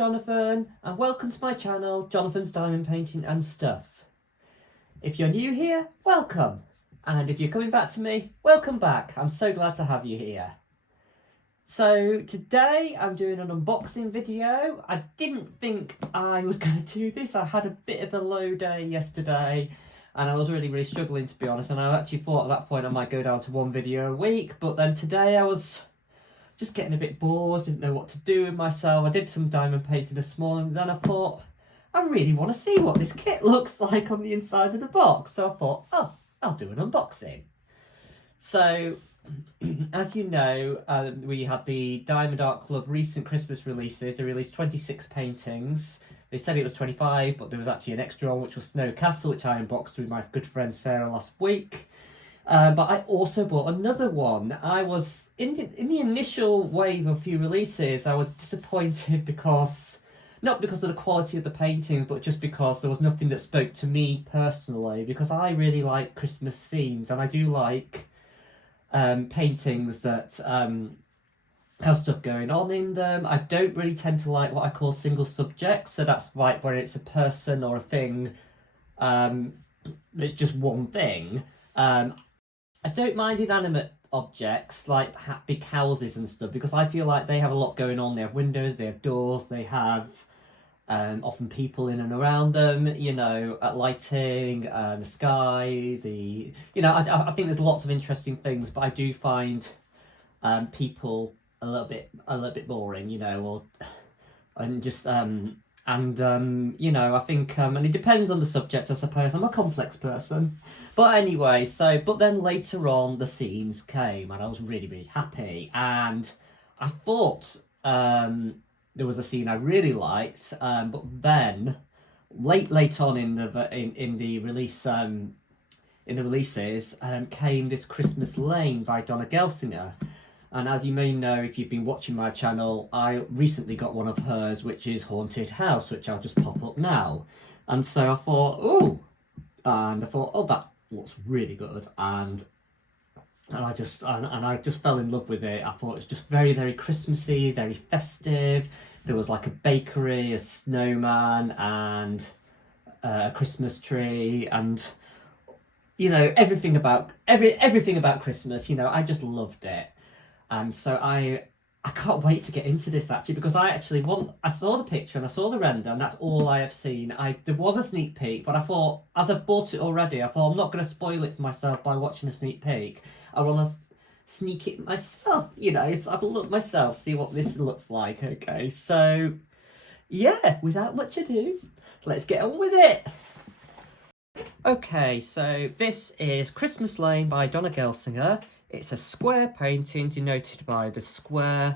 Jonathan and welcome to my channel, Jonathan's Diamond Painting and Stuff. If you're new here, welcome. And if you're coming back to me, welcome back. I'm so glad to have you here. So today I'm doing an unboxing video. I didn't think I was going to do this. I had a bit of a low day yesterday and I was really struggling, to be honest. And I actually thought at that point I might go down to one video a week. But then today I was just getting a bit bored, didn't know what to do with myself. I did some diamond painting this morning, and then I thought, I really want to see what this kit looks like on the inside of the box. So I thought, oh, I'll do an unboxing. So, as you know, we had the Diamond Art Club recent Christmas releases. They released 26 paintings. They said it was 25, but there was actually an extra one, which was Snow Castle, which I unboxed with my good friend Sarah last week. But I also bought another one. I was, in the initial wave of few releases, I was disappointed because, not because of the quality of the paintings, but just because there was nothing that spoke to me personally, because I really like Christmas scenes, and I do like paintings that have stuff going on in them. I don't really tend to like what I call single subjects, so that's like where it's a person or a thing that's just one thing. I don't mind inanimate objects like big houses and stuff, because I feel like they have a lot going on. They have windows, they have doors, they have often people in and around them, you know, lighting, the sky, I think there's lots of interesting things, but I do find people a little bit boring, you know, you know, I think, and it depends on the subject, I suppose. I'm a complex person. But anyway, but then later on, the scenes came, and I was really happy. And I thought there was a scene I really liked, but then, late on in the releases, came this Christmas Lane by Dona Gelsinger. And as you may know, if you've been watching my channel, I recently got one of hers, which is Haunted House, which I'll just pop up now. And so I thought, that looks really good. And I just fell in love with it. I thought it was just very Christmassy, very festive. There was like a bakery, a snowman, and a Christmas tree, and you know, everything about Christmas. You know, I just loved it. And so I can't wait to get into this, actually, because I saw the picture and I saw the render, and that's all I have seen. There was a sneak peek, but I thought, as I bought it already, I thought I'm not going to spoil it for myself by watching a sneak peek. I want to sneak it myself, you know, so have a look myself, see what this looks like. Okay, so yeah, without much ado, let's get on with it. Okay, so this is Christmas Lane by Dona Gelsinger. It's a square painting denoted by the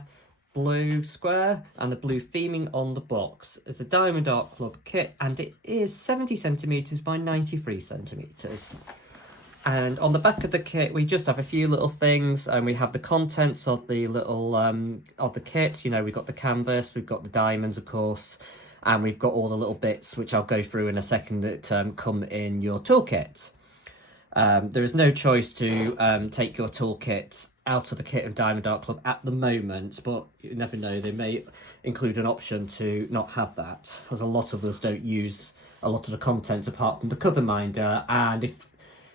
blue square and the blue theming on the box. It's a Diamond Art Club kit, and it is 70 centimetres by 93 centimetres. And on the back of the kit, we just have a few little things, and we have the contents of the little of the kit. You know, we've got the canvas, we've got the diamonds, of course, and we've got all the little bits, which I'll go through in a second, that come in your toolkit. There is no choice to take your toolkit out of the kit of Diamond Art Club at the moment, but you never know, they may include an option to not have that, because a lot of us don't use a lot of the contents apart from the cover minder. And if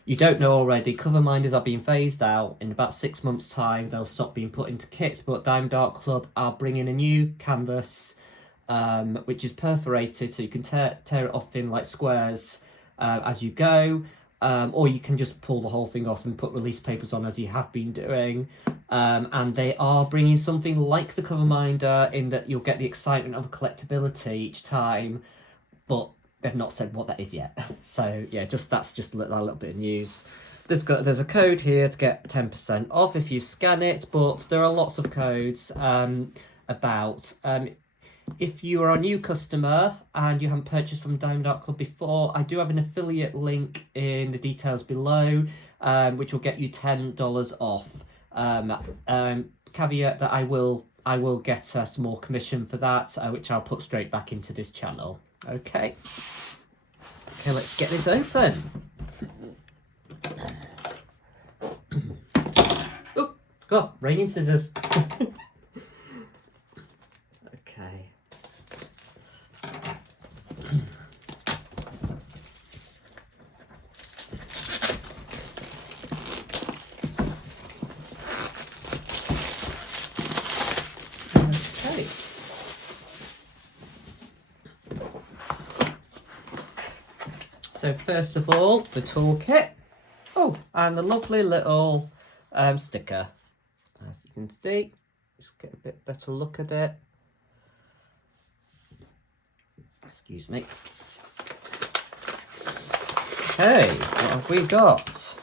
you don't know already, cover minders are being phased out. In about 6 months' time, they'll stop being put into kits, but Diamond Art Club are bringing a new canvas, which is perforated, so you can tear it off in like squares as you go. Or you can just pull the whole thing off and put release papers on, as you have been doing. And they are bringing something like the cover minder, in that you'll get the excitement of collectability each time, but they've not said what that is yet. So yeah, that's just a little bit of news. There's a code here to get 10% off if you scan it, but there are lots of codes if you are a new customer and you haven't purchased from Diamond Art Club before, I do have an affiliate link in the details below, which will get you $10 off. Caveat that I will get some more commission for that, which I'll put straight back into this channel. Okay, let's get this open. Oh God, raining scissors. Okay. So first of all, the toolkit. Oh, and the lovely little sticker. As you can see, just get a bit better look at it. Excuse me. Okay, what have we got?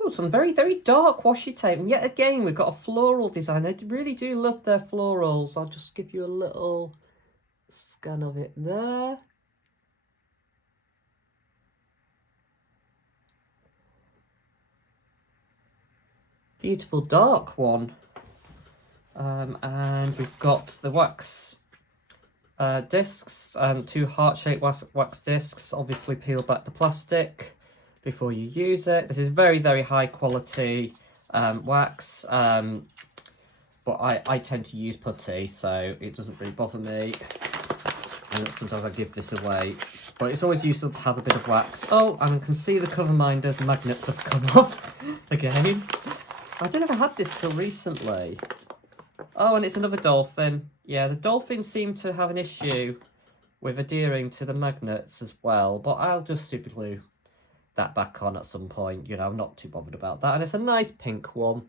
Oh, some very, very dark washi tape. And yet again, we've got a floral design. They really do love their florals. I'll just give you a little scan of it there. Beautiful dark one. And we've got the wax discs and 2 heart-shaped wax discs. Obviously peel back the plastic before you use it. This is very, very high quality wax, but I tend to use putty, so it doesn't really bother me. And sometimes I give this away, but it's always useful to have a bit of wax. Oh, and I can see the cover minders magnets have come off again. I don't know if I had this till recently. Oh, and it's another dolphin. Yeah, the dolphins seem to have an issue with adhering to the magnets as well, but I'll just super glue that back on at some point. You know, I'm not too bothered about that. And it's a nice pink one.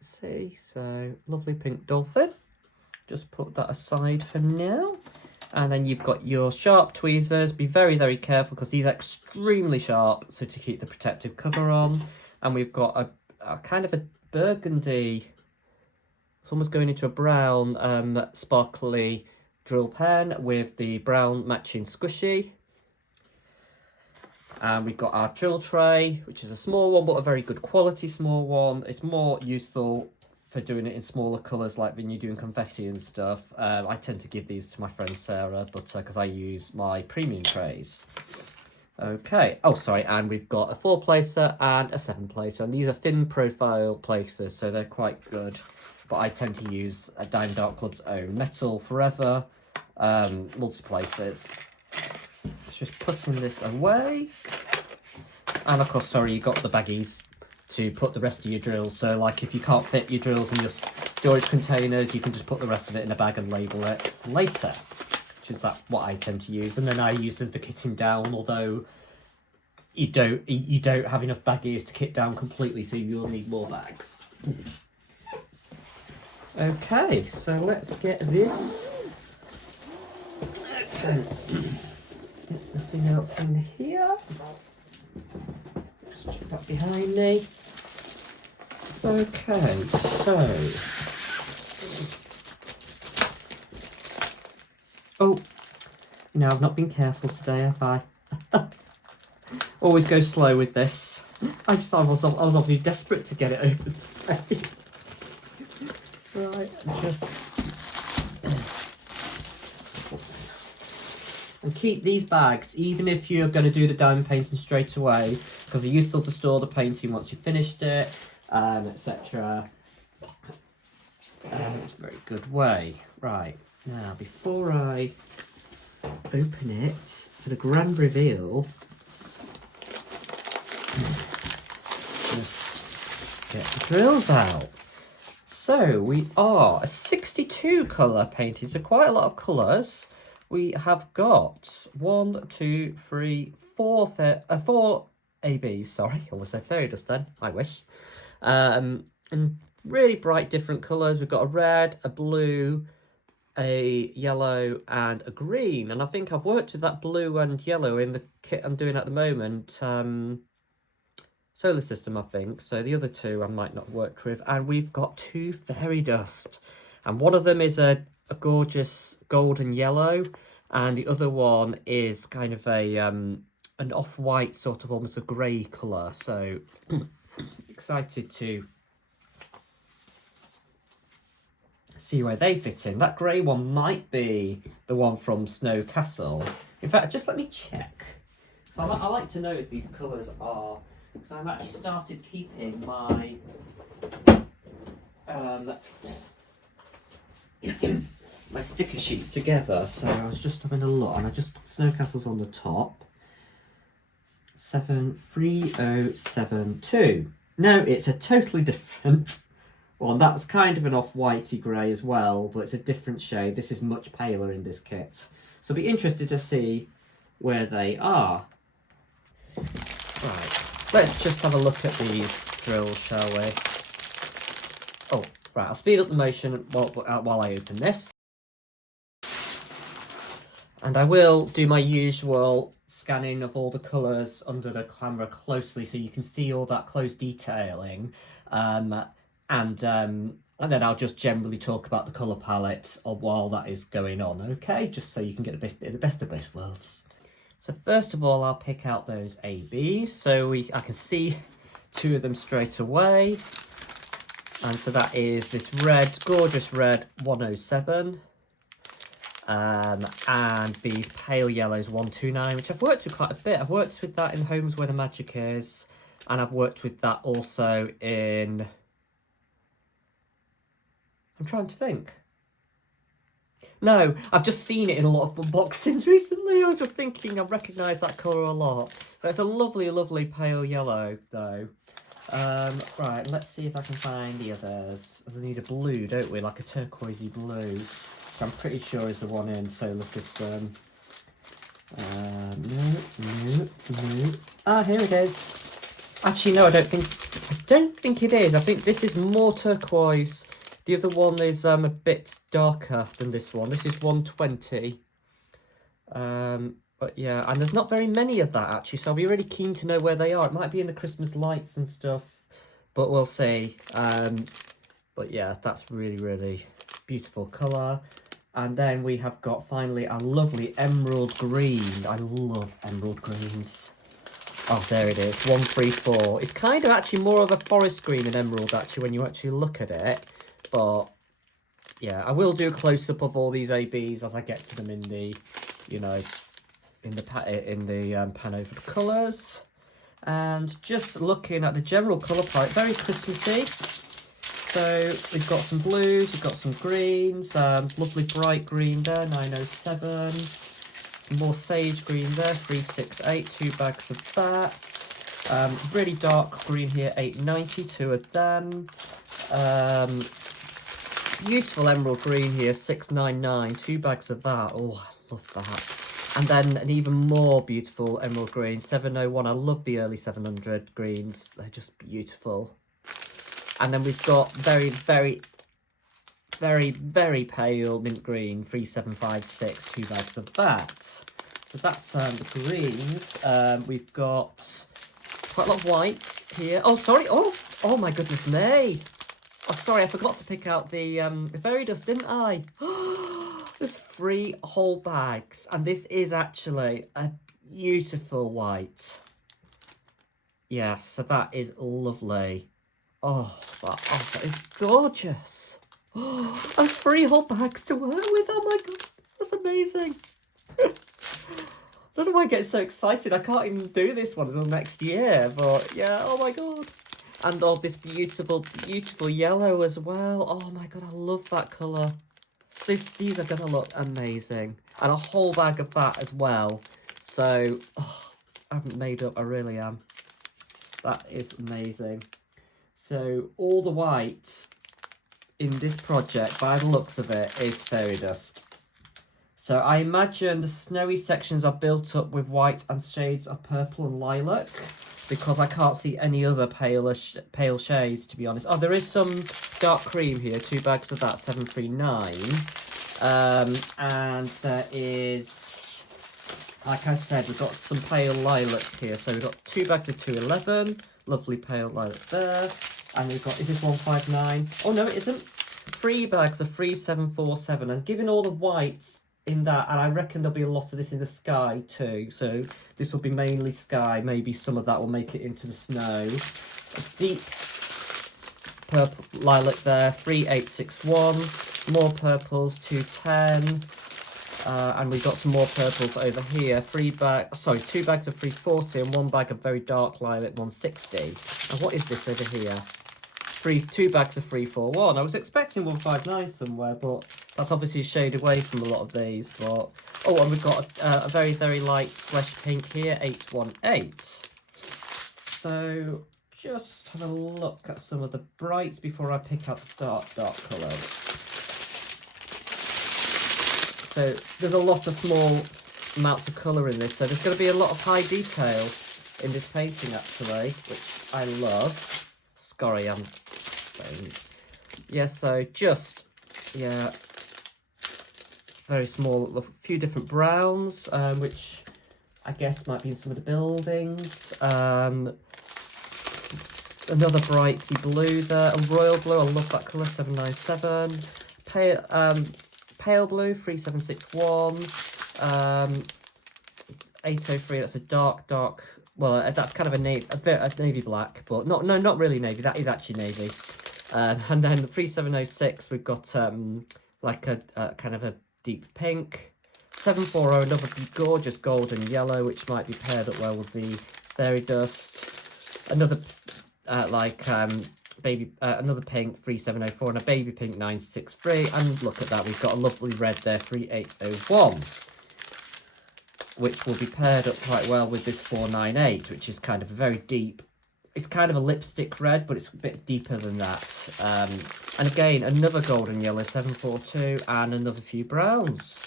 See, so lovely pink dolphin. Just put that aside for now. And then you've got your sharp tweezers. Be very, very careful because these are extremely sharp, so to keep the protective cover on. And we've got a kind of a burgundy, it's almost going into a brown sparkly drill pen with the brown matching squishy. And we've got our drill tray, which is a small one, but a very good quality small one. It's more useful for doing it in smaller colours, like when you're doing confetti and stuff. I tend to give these to my friend Sarah, but because I use my premium trays. Okay, oh sorry, and we've got a 4-placer and a 7-placer, and these are thin profile placers, so they're quite good. But I tend to use a Dime Dark Club's own Metal Forever multi-placers. Just putting this away. And of course, sorry, you got the baggies to put the rest of your drills. So like if you can't fit your drills in your storage containers, you can just put the rest of it in a bag and label it later, which is what I tend to use. And then I use them for kitting down, although you don't have enough baggies to kit down completely, so you'll need more bags. Okay, so let's get this. Okay. Nothing else in here. Just check that behind me. Okay, so. Oh, I've not been careful today, have I? Always go slow with this. I just thought I was obviously desperate to get it open today. Right, and keep these bags, even if you're going to do the diamond painting straight away, because they're useful to store the painting once you've finished it, etc. It's a very good way. Right, now before I open it for the grand reveal, just get the drills out. So we are a 62 colour painting, so quite a lot of colours. We have got 4 ABs, sorry, I almost said fairy dust then, I wish. And really bright different colours. We've got a red, a blue, a yellow and a green. And I think I've worked with that blue and yellow in the kit I'm doing at the moment. Solar System, I think. So the other two I might not have worked with. And we've got 2 fairy dust. And one of them is a gorgeous golden yellow. And the other one is kind of a an off-white, sort of almost a grey colour. So excited to see where they fit in. That grey one might be the one from Snow Castle. In fact, just let me check. So I like to know if these colours are... Because I've actually started keeping my my sticker sheets together. So I was just having a look, and I just put Snow Castles on the top. 73072. No, it's a totally different one. That's kind of an off-whitey grey as well, but it's a different shade. This is much paler in this kit. So I'll be interested to see where they are. Right, let's just have a look at these drills, shall we? Oh, right, I'll speed up the motion while I open this. And I will do my usual scanning of all the colours under the camera closely so you can see all that close detailing. And then I'll just generally talk about the colour palette while that is going on, okay? Just so you can get the best of both worlds. So first of all, I'll pick out those ABs. So I can see two of them straight away. And so that is this red, gorgeous red 107. And these pale yellows 129, which I've worked with quite a bit. I've worked with that in Homes Where the Magic Is, and I've worked with that also in... I'm trying to think. No, I've just seen it in a lot of unboxings recently. I was just thinking I recognise that colour a lot. But it's a lovely, lovely pale yellow, though. Right, let's see if I can find the others. We need a blue, don't we? Like a turquoisey blue. I'm pretty sure is the one in Solar System. No. Ah, here it is. Actually, no, I don't think it is. I think this is more turquoise. The other one is a bit darker than this one. This is 120. But yeah, and there's not very many of that actually, so I'll be really keen to know where they are. It might be in the Christmas lights and stuff, but we'll see. But yeah, that's really, really beautiful colour. And then we have got finally a lovely emerald green. I love emerald greens. Oh, there it is, 134. It's kind of actually more of a forest green than emerald actually when you actually look at it. But yeah, I will do a close-up of all these ABs as I get to them in the, you know, in the pan over the colours. And just looking at the general colour palette, very Christmassy. So we've got some blues, we've got some greens, lovely bright green there, 907. Some more sage green there, 368, 2 bags of that. Really dark green here, 890, 2 of them. Beautiful emerald green here, 699, 2 bags of that. Oh, I love that. And then an even more beautiful emerald green, 701. I love the early 700 greens. They're just beautiful. And then we've got very, very, very, very pale mint green, 3756, 2 bags of that. So that's the greens. We've got quite a lot of white here. Oh, sorry. Oh my goodness me. Oh, sorry, I forgot to pick out the fairy dust, didn't I? There's 3 whole bags, and this is actually a beautiful white. Yeah, so that is lovely. Oh, that is gorgeous. Oh, and 3 whole bags to work with. Oh my god, that's amazing. I don't know why I get so excited. I can't even do this one until next year, but yeah, oh my god. And all this beautiful, beautiful yellow as well. Oh my god, I love that colour. These are going to look amazing. And a whole bag of that as well. So, I haven't made up, I really am. That is amazing. So, all the white in this project, by the looks of it, is fairy dust. So, I imagine the snowy sections are built up with white and shades of purple and lilac, because I can't see any other pale shades, to be honest. Oh, there is some dark cream here, 2 bags of that, 739. And there is, like I said, we've got some pale lilacs here. So we've got 2 bags of 211, lovely pale lilac there. And we've got, is this 159? Oh, no, it isn't. 3 bags of 3747. And given all the whites in that, and I reckon there'll be a lot of this in the sky too, so this will be mainly sky. Maybe some of that will make it into the snow. A deep purple lilac there, 3861. More purples, 210. And we've got some more purples over here. 2 bags of 340 and 1 bag of very dark lilac, 160. And what is this over here? 2 bags of 341. I was expecting 159 somewhere, but that's obviously a shade away from a lot of these. But oh, and we've got a very, very light flesh pink here, 818. So just have a look at some of the brights before I pick up the dark colours. so there's a lot of small amounts of colour in this, so there's going to be a lot of high detail in this painting actually, which I love. Sorry, I'm saying, yeah, so just, yeah, very small, a few different browns, which I guess might be in some of the buildings. Another brighty blue there, a royal blue, I love that colour, 797. Pale blue, 3761. 803, that's a dark, well, that's kind of a navy black, but not really navy, that is actually navy. And then the 3706, we've got like a kind of a deep pink. 740, another gorgeous golden yellow, which might be paired up well with the fairy dust. Another another pink 3704 and a baby pink 963, and look at that, we've got a lovely red there 3801, which will be paired up quite well with this 498, which is kind of a very deep, it's kind of a lipstick red, but it's a bit deeper than that. And again, another golden yellow 742 and another few browns.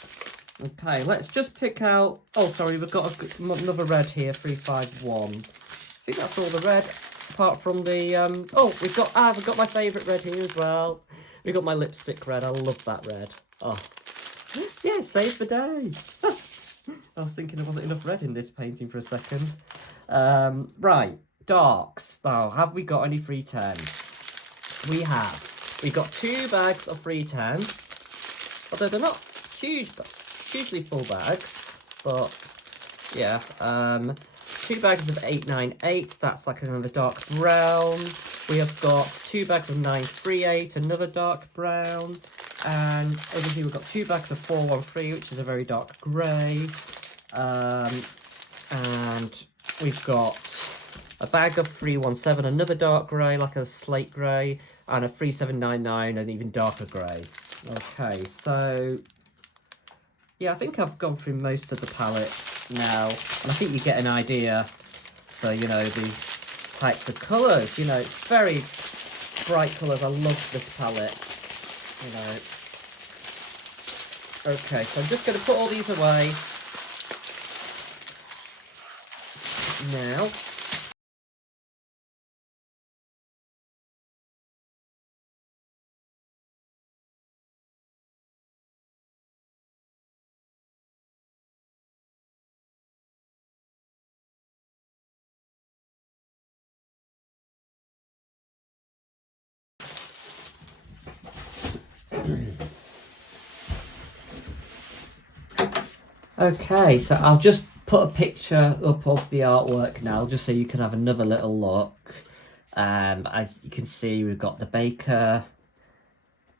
Okay, let's just pick out, oh sorry, we've got another red here, 351. I think that's all the red, apart from the, oh, we've got my favourite red here as well. We've got my lipstick red, I love that red. Oh, yeah, save the day. I was thinking there wasn't enough red in this painting for a second. Right, darks. Now, have we got any 310? We have. We've got 2 bags of 310. Although they're not hugely full bags. But, yeah. 2 bags of 898. That's like another dark brown. We have got 2 bags of 938. Another dark brown. And over here we've got 2 bags of 413, which is a very dark grey. And we've got a bag of 317, another dark grey, like a slate grey, and a 3799, an even darker grey. Okay, so yeah, I think I've gone through most of the palette now, and I think you get an idea for, you know, the types of colours. You know, it's very bright colours. I love this palette. You know. Okay, so I'm just going to put all these away now. Okay, so I'll just put a picture up of the artwork now, just so you can have another little look. As you can see, we've got the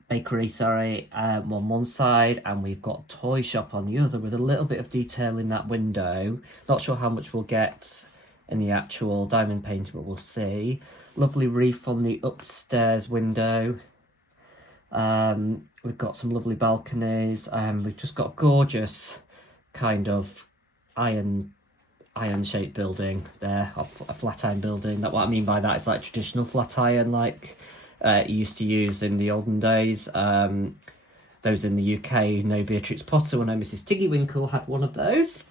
bakery, sorry, on one side, and we've got toy shop on the other, with a little bit of detail in that window. Not sure how much we'll get in the actual diamond painting, but we'll see. Lovely reef on the upstairs window. We've got some lovely balconies. We've just got a gorgeous kind of iron shaped building there, a flat iron building. That, what I mean by that is like traditional flat iron, like you used to use in the olden days. Those in the UK know Beatrix Potter, or know Mrs. Tiggywinkle had one of those.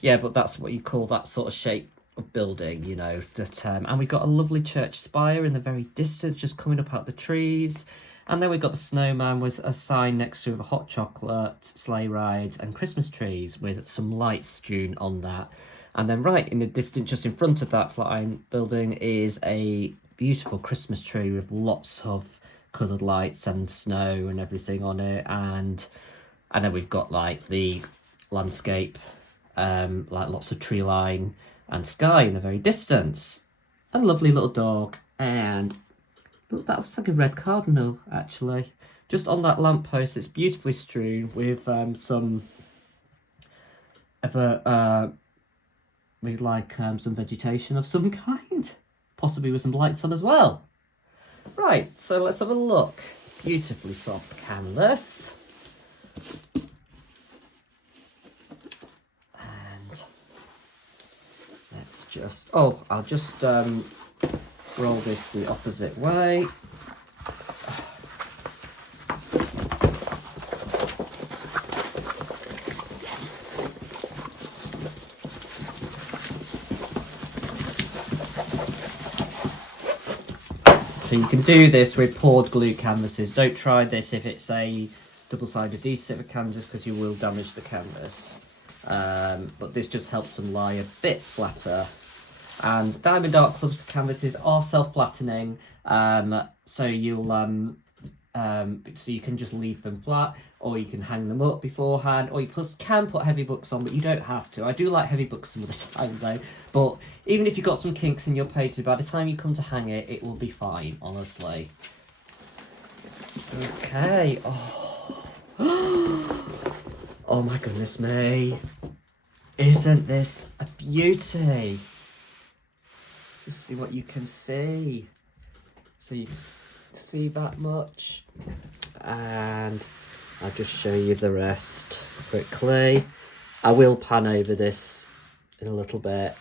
Yeah, but that's what you call that sort of shape of building, you know. That and we've got a lovely church spire in the very distance, just coming up out the trees. And then we've got the snowman with a sign next to it, a hot chocolate, sleigh rides and Christmas trees with some lights strewn on that. And then right in the distance, just in front of that flat iron building, is a beautiful Christmas tree with lots of coloured lights and snow and everything on it. And then we've got like the landscape, like lots of tree line and sky in the very distance. A lovely little dog, and look, that's like a red cardinal, actually. Just on that lamppost, it's beautifully strewn with some vegetation of some kind, possibly with some lights on as well. Right, so let's have a look. Beautifully soft canvas. And let's just, oh, I'll just roll this the opposite way. So you can do this with poured glue canvases. Don't try this if it's a double-sided adhesive canvas because you will damage the canvas. But this just helps them lie a bit flatter. And Diamond Art Club's canvases are self-flattening, so you'll so you can just leave them flat, or you can hang them up beforehand, or you can put heavy books on, but you don't have to. I do like heavy books some of the time though, but even if you've got some kinks in your pages, by the time you come to hang it, it will be fine, honestly. Okay. Oh my goodness me. Isn't this a beauty? Just see what you can see. So you see that much. And I'll just show you the rest quickly. I will pan over this in a little bit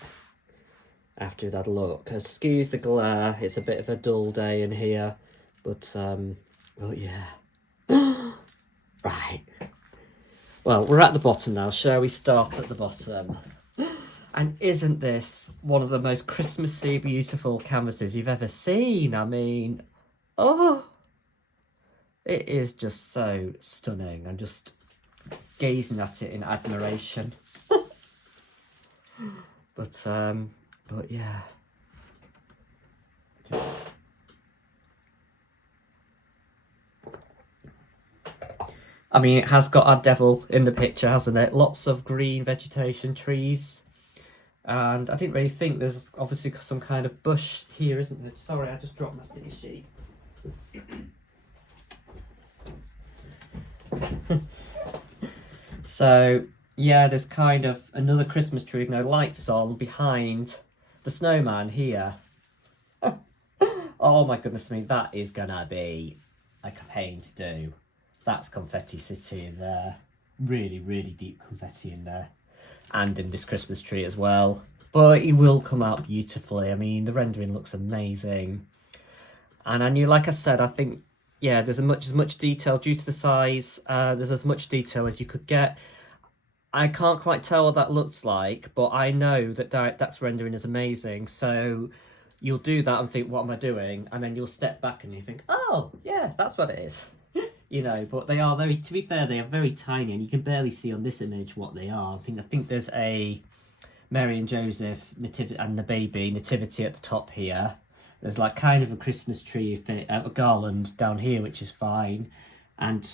after we've had a look. Excuse the glare, it's a bit of a dull day in here, but yeah. Right. Well, we're at the bottom now. Shall we start at the bottom? And isn't this one of the most Christmassy beautiful canvases you've ever seen? I mean, oh, it is just so stunning. I'm just gazing at it in admiration. But yeah. I mean, it has got our devil in the picture, hasn't it? Lots of green vegetation, trees. And I didn't really think there's obviously some kind of bush here, isn't there? Sorry, I just dropped my sticky sheet. So, yeah, there's kind of another Christmas tree with no lights on behind the snowman here. Oh my goodness me, that is gonna be like a pain to do. That's confetti city in there. Really, really deep confetti in there. And in this Christmas tree as well. But it will come out beautifully. I mean, the rendering looks amazing. And I knew, like I said, I think, yeah, there's as much detail due to the size. There's as much detail as you could get. I can't quite tell what that looks like, but I know that DirectX rendering is amazing. So you'll do that and think, what am I doing? And then you'll step back and you think, oh, yeah, that's what it is. You know, but they are very, to be fair, they are very tiny, and you can barely see on this image what they are. I think there's a Mary and Joseph nativity and the baby nativity at the top here. There's like kind of a Christmas tree, a garland down here, which is fine. And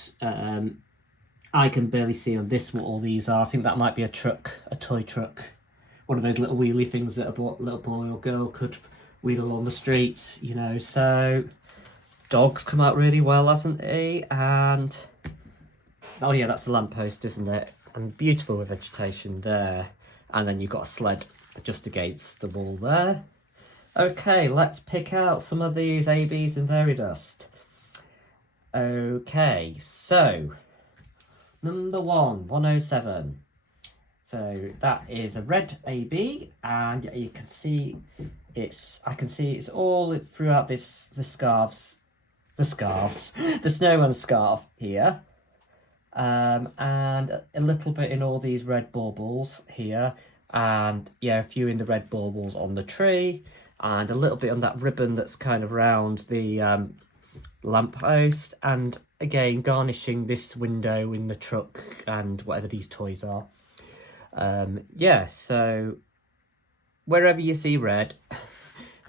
I can barely see on this what all these are. I think that might be a truck, a toy truck. One of those little wheelie things that a little boy or girl could wheel along the streets, you know, so... Dog's come out really well, hasn't he? And oh yeah, that's a lamppost, isn't it? And beautiful with vegetation there. And then you've got a sled just against the wall there. Okay, let's pick out some of these ABs in Fairy Dust. Okay, so number 107. So that is a red AB, and you can see I can see it's all throughout the snowman scarf here, and a little bit in all these red baubles here, and yeah, a few in the red baubles on the tree, and a little bit on that ribbon that's kind of round the lamppost, and again garnishing this window in the truck and whatever these toys are. Yeah, so wherever you see red,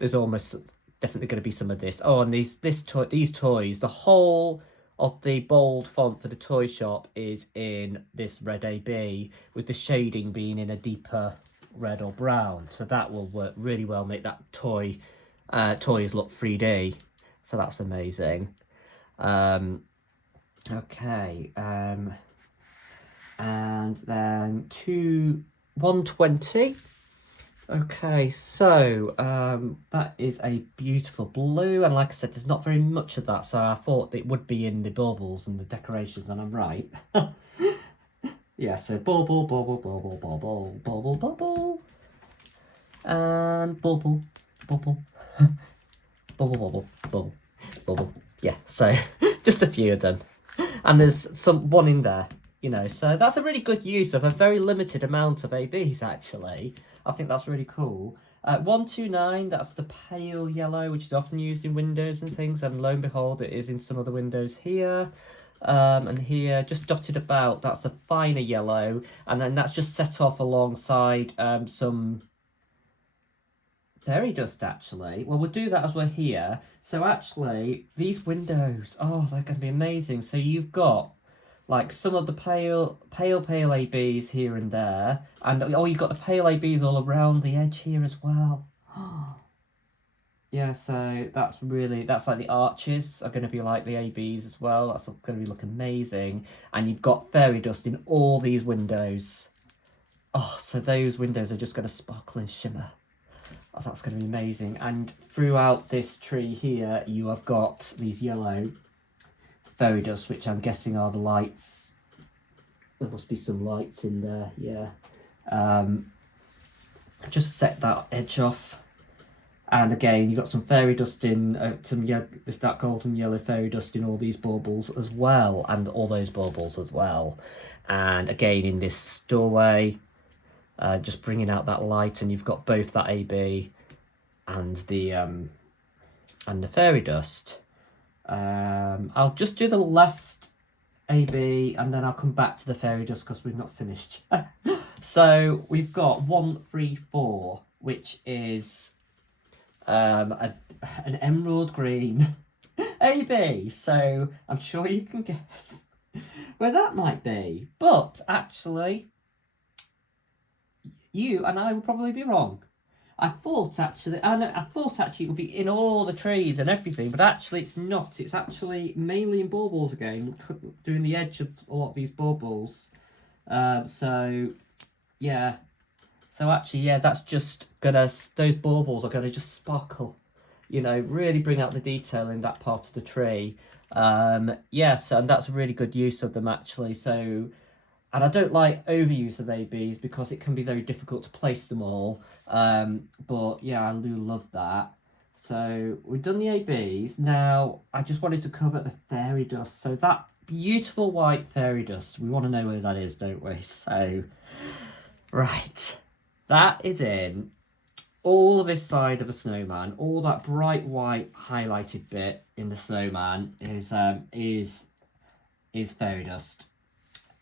there's almost definitely going to be some of this. Oh, and these toys, the whole of the bold font for the toy shop is in this red AB, with the shading being in a deeper red or brown. So that will work really well, make that toys look 3D. So that's amazing. Okay, and then 120. Okay, so that is a beautiful blue, and like I said, there's not very much of that, so I thought it would be in the baubles and the decorations, and I'm right. Yeah, so bauble, bauble, bauble, bauble, bauble, bauble, and bauble, bauble, bauble, bauble, bauble, bauble. Yeah, so just a few of them, and there's one in there, you know, so that's a really good use of a very limited amount of ABs, actually. I think that's really cool. 129, that's the pale yellow, which is often used in windows and things, and lo and behold, it is in some of the windows here. And here, just dotted about, that's a finer yellow, and then that's just set off alongside some fairy dust, actually. Well, we'll do that as we're here. So actually, these windows, oh, they're going to be amazing. So you've got like some of the pale ABs here and there, and oh, you've got the pale ABs all around the edge here as well. Yeah, so that's like the arches are going to be like the ABs as well. That's going to look amazing. And you've got fairy dust in all these windows. Oh, so those windows are just going to sparkle and shimmer. Oh, that's going to be amazing. And throughout this tree here, you have got these yellow fairy dust, which I'm guessing are the lights. There must be some lights in there, yeah. Just set that edge off. And again, you've got some fairy dust in, this that golden yellow fairy dust in all these baubles as well, and all those baubles as well. And again, in this doorway, just bringing out that light, and you've got both that AB and the fairy dust. I'll just do the last AB, and then I'll come back to the fairy dust because we've not finished. So we've got 1, 3, 4, which is an emerald green AB, so I'm sure you can guess where that might be. But actually, you and I will probably be wrong. I thought actually it would be in all the trees and everything, but actually it's not. It's actually mainly in baubles again, doing the edge of a lot of these baubles. So yeah. So actually, yeah, that's just gonna, those baubles are gonna just sparkle, you know, really bring out the detail in that part of the tree. Yes, and that's a really good use of them actually. So, and I don't like overuse of ABs because it can be very difficult to place them all. But yeah, I do love that. So we've done the ABs. Now I just wanted to cover the fairy dust. So that beautiful white fairy dust, we want to know where that is, don't we? So, right. That is in all of this side of a snowman. All that bright white highlighted bit in the snowman is fairy dust,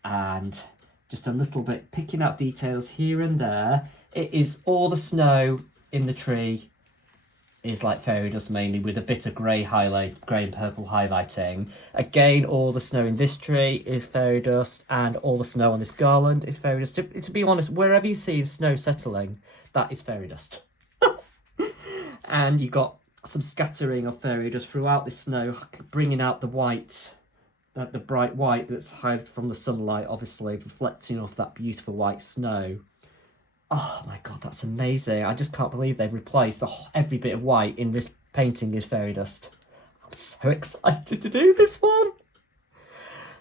and just a little bit picking out details here and there. It is all the snow in the tree is like fairy dust mainly, with a bit of grey and purple highlighting. Again, all the snow in this tree is fairy dust, and all the snow on this garland is fairy dust. To be honest, wherever you see snow settling, that is fairy dust. And you got some scattering of fairy dust throughout this snow, bringing out the white, the bright white that's hived from the sunlight, obviously reflecting off that beautiful white snow. Oh my god, that's amazing. I just can't believe they've replaced every bit of white in this painting is fairy dust. I'm so excited to do this one.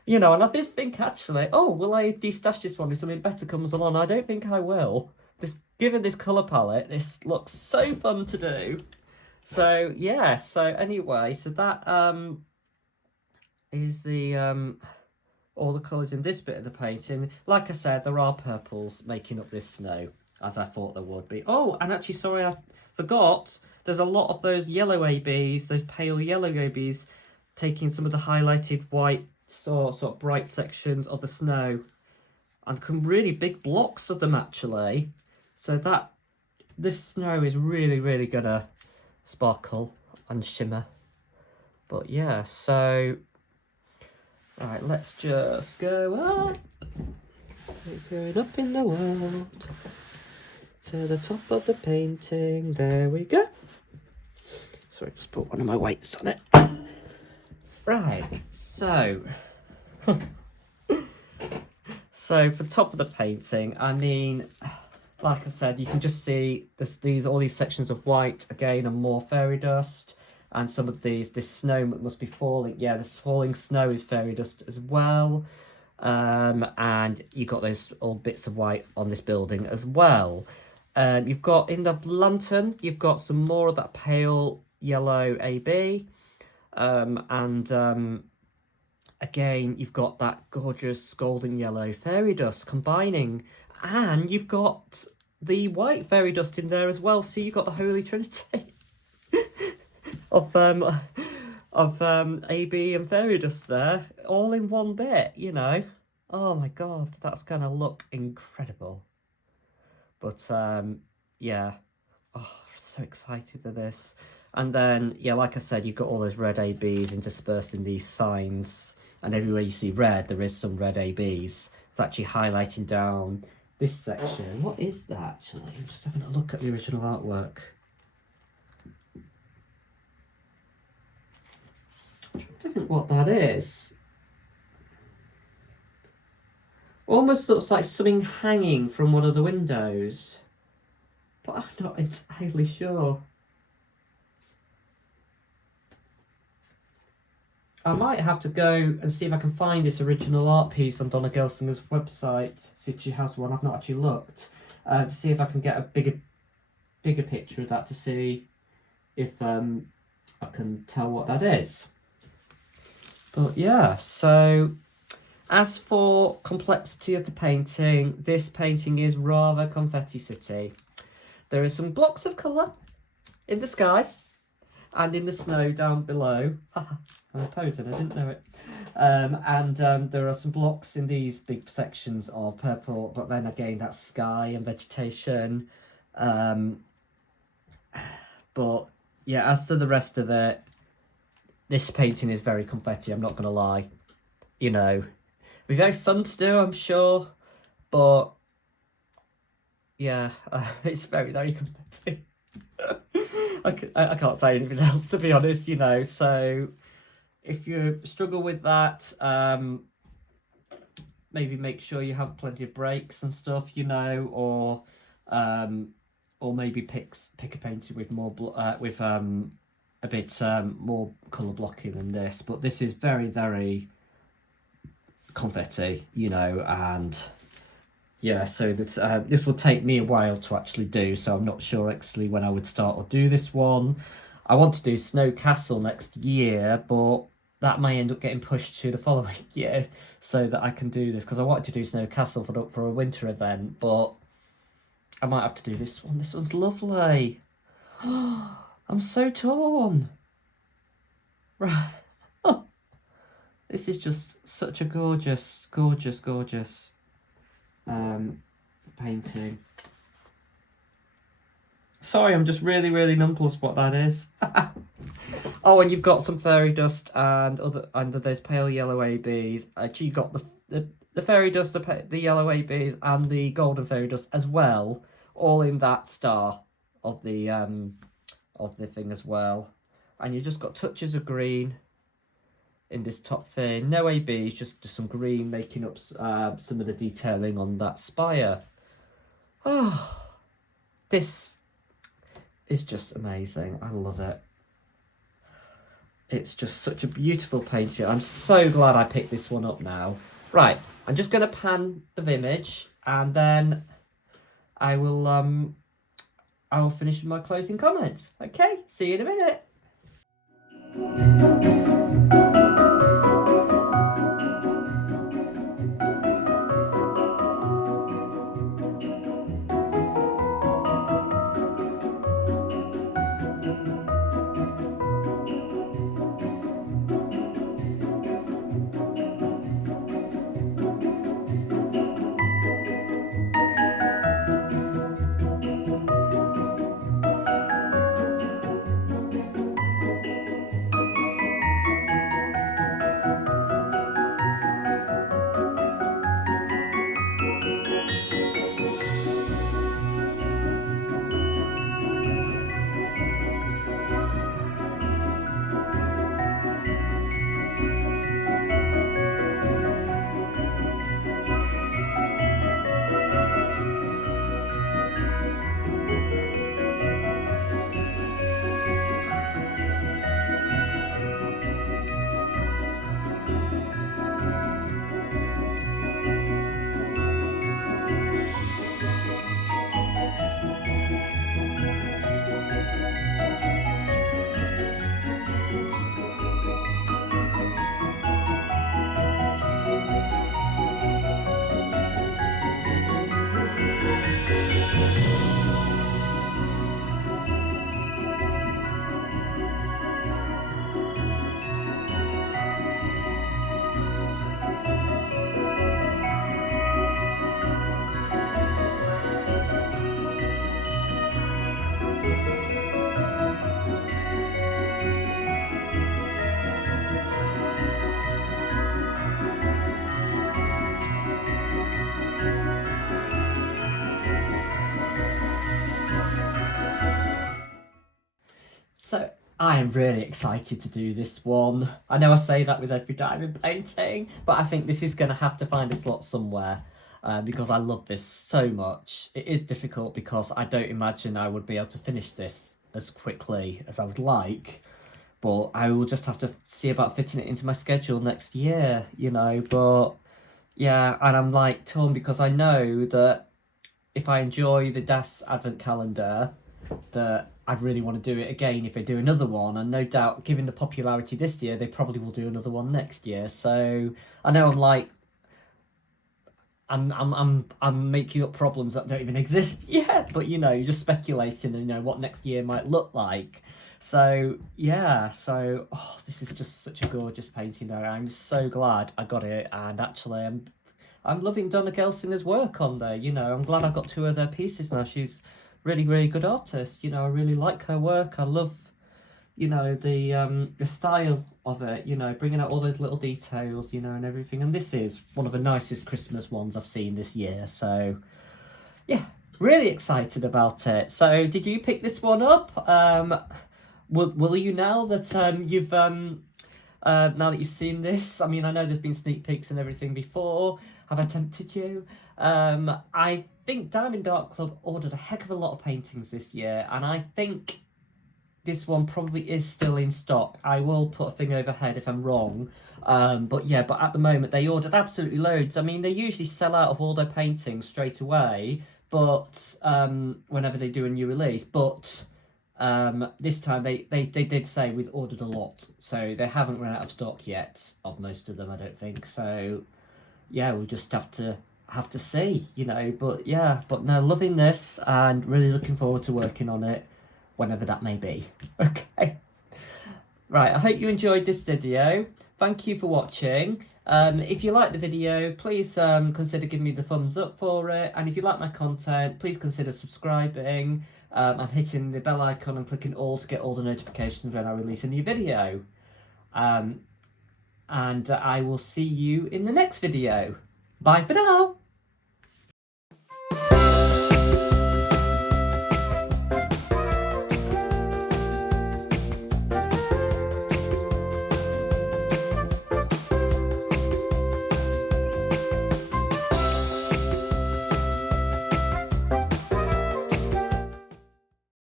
You know, and I did think actually, oh, will I destash this one if something better comes along? I don't think I will. Given this colour palette, this looks so fun to do. So yeah, so anyway, so that is the all the colours in this bit of the painting. Like I said, there are purples making up this snow, as I thought there would be. Oh, and actually, sorry, I forgot. There's a lot of those yellow ABs, those pale yellow ABs, taking some of the highlighted white, sort of bright sections of the snow, and some really big blocks of them actually. So that this snow is really, really gonna sparkle and shimmer. But yeah, so. Alright, let's just go up. Going up in the world. To the top of the painting. There we go. Sorry, just put one of my weights on it. Right, so. So, for the top of the painting, I mean, like I said, you can just see all these sections of white again and more fairy dust. And some of this snow must be falling. Yeah, this falling snow is fairy dust as well. And you've got those old bits of white on this building as well. You've got in the lantern, you've got some more of that pale yellow AB. Again, you've got that gorgeous golden yellow fairy dust combining. And you've got the white fairy dust in there as well. So you got the Holy Trinity of AB and fairy dust there, all in one bit, you know. Oh my god, that's gonna look incredible. But yeah, oh, so excited for this. And then, yeah, like I said, you've got all those red ABs interspersed in these signs. And everywhere you see red, there is some red ABs. It's actually highlighting down this section. What is that, actually? I'm just having a look at the original artwork. I don't know what that is. Almost looks like something hanging from one of the windows. But I'm not entirely sure. I might have to go and see if I can find this original art piece on Dona Gelsinger's website. See if she has one. I've not actually looked. To see if I can get a bigger picture of that to see if I can tell what that is. But yeah, so as for complexity of the painting, this painting is rather confetti city. There are some blocks of colour in the sky and in the snow down below. I'm a poet and I didn't know it. And there are some blocks in these big sections of purple, but then again that's sky and vegetation. But yeah, as to the rest of it, this painting is very confetti, I'm not going to lie. You know, it'll be very fun to do, I'm sure, but yeah, it's very, very confetti. I can't say anything else, to be honest, you know. So if you struggle with that, maybe make sure you have plenty of breaks and stuff, you know, or maybe pick a painting with more a bit more colour blocking than this. But this is very, very confetti, you know, and yeah, so that this will take me a while to actually do, so I'm not sure actually when I would start or do this one. I want to do Snow Castle next year, but that may end up getting pushed to the following year so that I can do this, because I wanted to do Snow Castle for a winter event, but I might have to do this one. This one's lovely. I'm so torn. Right. This is just such a gorgeous, gorgeous, gorgeous painting. Sorry, I'm just really, really nonplussed what that is. Oh, and you've got some fairy dust and under those pale yellow ABs. Actually, you've got the fairy dust, the yellow ABs, and the golden fairy dust as well, all in that star of the thing as well. And you've just got touches of green in this top thing. No ABs, just some green making up some of the detailing on that spire. Oh, this is just amazing. I love it. It's just such a beautiful painting. I'm so glad I picked this one up now. Right, I'm just going to pan the image and then I will finish with my closing comments. Okay, see you in a minute. I am really excited to do this one. I know I say that with every diamond painting, but I think this is going to have to find a slot somewhere because I love this so much. It is difficult because I don't imagine I would be able to finish this as quickly as I would like, but I will just have to see about fitting it into my schedule next year, you know, but yeah, and I'm like torn because I know that if I enjoy the Das Advent Calendar, that I'd really want to do it again if they do another one, and no doubt, given the popularity this year, they probably will do another one next year. So I know I'm like, I'm making up problems that don't even exist yet, but you know, you're just speculating, you know, what next year might look like. So yeah, so this is just such a gorgeous painting there. I'm so glad I got it, and actually, I'm loving Dona Gelsinger's work on there. You know, I'm glad I've got two of their pieces now. She's really, really good artist. You know, I really like her work. I love, you know, the style of it. You know, bringing out all those little details. You know, and everything. And this is one of the nicest Christmas ones I've seen this year. So, yeah, really excited about it. So, did you pick this one up? Will you now that you've now that you've seen this? I mean, I know there's been sneak peeks and everything before. Have I tempted you? I think Diamond Art Club ordered a heck of a lot of paintings this year, and I think this one probably is still in stock. I will put a thing overhead if I'm wrong. But yeah, but at the moment they ordered absolutely loads. I mean, they usually sell out of all their paintings straight away, but whenever they do a new release, but this time they did say we've ordered a lot, so they haven't run out of stock yet of most of them, I don't think. So yeah, we'll just have to see, you know. But yeah, but no, loving this and really looking forward to working on it whenever that may be. Okay, right, I hope you enjoyed this video. Thank you for watching. If you like the video, please consider giving me the thumbs up for it, and if you like my content, please consider subscribing and hitting the bell icon and clicking all to get all the notifications when I release a new video. And I will see you in the next video. Bye for now.